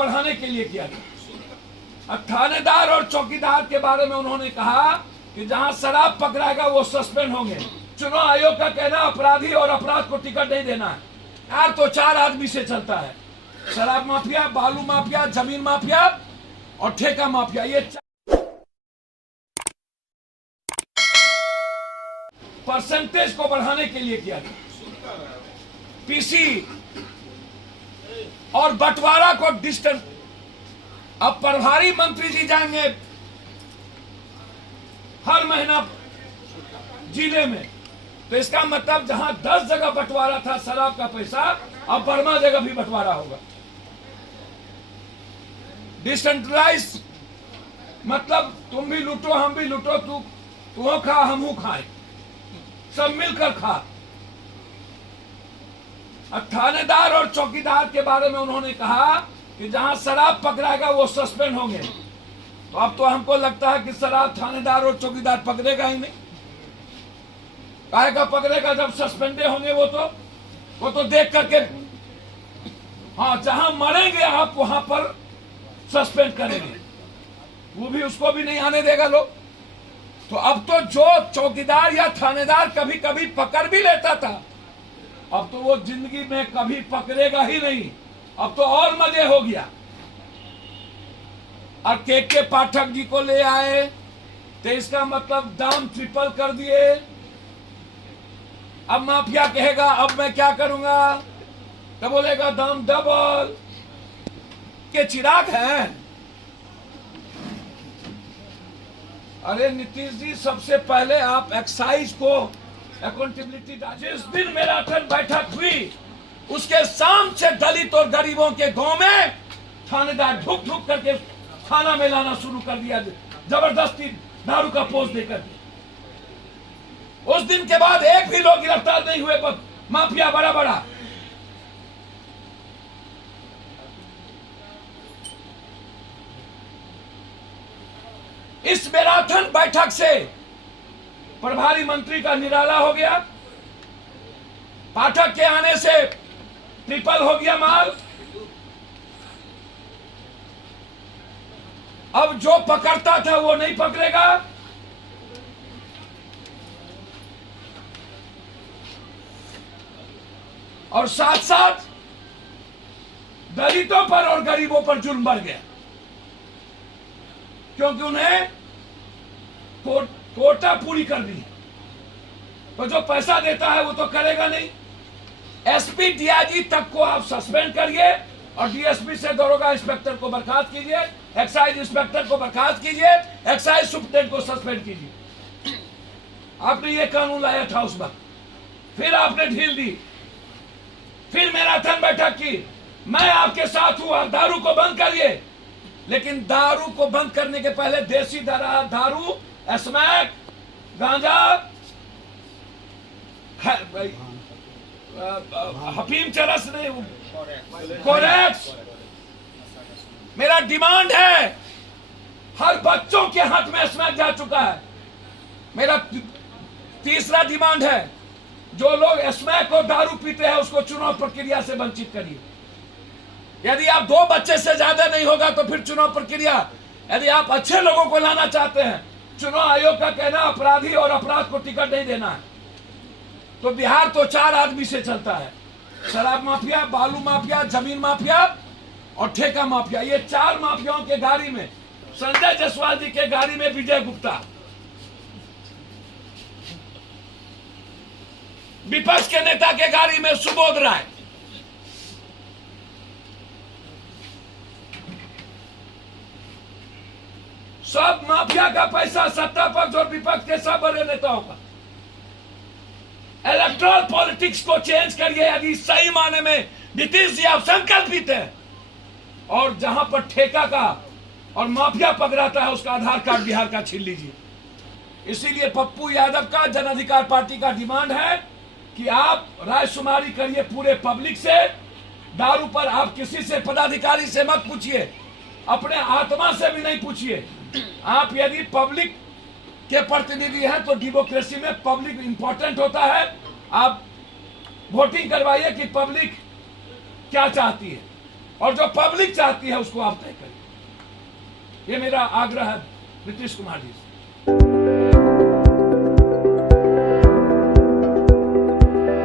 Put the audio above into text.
बढ़ाने के लिए किया गया। अब थानेदार और चौकीदार के बारे में उन्होंने कहा कि जहां शराब पकड़ाएगा वो सस्पेंड होंगे। चुनाव आयोग का कहना अपराधी और अपराध को टिकट नहीं देना है। यार तो 4 आदमी से चलता है, शराब माफिया, बालू माफिया, जमीन माफिया और ठेका माफिया। ये परसेंटेज को बढ़ाने के लिए किया गया। पीसी और बंटवारा को डिस्टेंस। अब प्रभारी मंत्री जी जाएंगे हर महीना जिले में, तो इसका मतलब जहां 10 जगह बंटवारा था शराब का पैसा, अब बर्मा जगह भी बंटवारा होगा। डिसेंट्रलाइज मतलब तुम भी लूटो हम भी लूटो, तू खा हम खाए, सब मिलकर खा। अब थानेदार और चौकीदार के बारे में उन्होंने कहा कि जहां शराब पकड़ाएगा वो सस्पेंड होंगे। तो अब तो हमको लगता है कि शराब थानेदार और चौकीदार पकड़ेगा ही नहीं। काहेगा पकड़ेगा जब सस्पेंडे होंगे वो तो देख करके, हाँ जहां मरेंगे आप वहां पर सस्पेंड करेंगे, वो भी उसको भी नहीं आने देगा लोग। तो अब तो जो चौकीदार या थानेदार कभी कभी पकड़ भी लेता था, अब तो वो जिंदगी में कभी पकड़ेगा ही नहीं। अब तो और मजे हो गया। और के पाठक जी को ले आए तो इसका मतलब दाम ट्रिपल कर दिए। अब माफिया कहेगा अब मैं क्या करूंगा, तो बोलेगा दाम डबल। के चिराग हैं। अरे नीतीश जी, सबसे पहले आप एक्साइज को अकाउंटेबिलिटी। जिस दिन मैराथन बैठक हुई उसके शाम से दलित और गरीबों के गांव में थानेदार ढुक ढुक करके थाना में लाना शुरू कर दिया, जबरदस्ती दारू का पोस्ट देकर। उस दिन के बाद एक भी लोग गिरफ्तार नहीं हुए, माफिया बड़ा बड़ा। इस मैराथन बैठक से प्रभारी मंत्री का निराला हो गया, पाठक के आने से ट्रिपल हो गया माल। अब जो पकड़ता था वो नहीं पकड़ेगा। और साथ साथ दलितों पर और गरीबों पर जुल्म बढ़ गया, क्योंकि उन्हें कोटा पूरी कर दी। तो जो पैसा देता है वो तो करेगा नहीं। एसपी डीआईजी तक को आप सस्पेंड करिए और डीएसपी से दरोगा इंस्पेक्टर को बर्खास्त कीजिए, एक्साइज इंस्पेक्टर को बर्खास्त कीजिए, एक्साइज सुप्रीटेंडेंट को सस्पेंड कीजिए। आपने ये कानून लाया था उस वक्त, फिर आपने ढील दी, फिर मैराथन बैठक की। मैं आपके साथ हूं, आप दारू को बंद करिए। लेकिन दारू को बंद करने के पहले देसी दारू, स्मैक, गांजा, हफीम चरस नहीं, कोरेक्स। मेरा डिमांड है, हर बच्चों के हाथ में स्मैक जा चुका है। मेरा तीसरा डिमांड है, जो लोग स्मैक और दारू पीते हैं उसको चुनाव प्रक्रिया से वंचित करिए। यदि आप 2 बच्चे से ज्यादा नहीं होगा तो फिर चुनाव प्रक्रिया। यदि आप अच्छे लोगों को लाना चाहते हैं, चुनाव आयोग का कहना अपराधी और अपराध को टिकट नहीं देना है। तो बिहार तो 4 आदमी से चलता है, शराब माफिया, बालू माफिया, जमीन माफिया और ठेका माफिया। ये 4 माफियाओं के गाड़ी में, संजय जायसवाल जी के गाड़ी में विजय गुप्ता, विपक्ष के नेता के गाड़ी में सुबोध राय, सब माफिया का पैसा सत्ता पक्ष और विपक्ष के सब बड़े नेताओं का। इलेक्ट्रल पॉलिटिक्स को चेंज करिए यदि सही माने में नीतीश जी आप संकल्पित हैं। और जहां पर ठेका का और माफिया पकड़ाता है उसका आधार कार्ड बिहार का छीन लीजिए। इसीलिए पप्पू यादव का जन अधिकार पार्टी का डिमांड है कि आप रायशुमारी करिए पूरे पब्लिक से। दारू पर आप किसी से, पदाधिकारी से मत पूछिए, अपने आत्मा से भी नहीं पूछिए। आप यदि पब्लिक के प्रतिनिधि हैं तो डेमोक्रेसी में पब्लिक इंपॉर्टेंट होता है। आप वोटिंग करवाइए कि पब्लिक क्या चाहती है। और जो पब्लिक चाहती है उसको आप तय करिए। ये मेरा आग्रह है नीतीश कुमार जी से।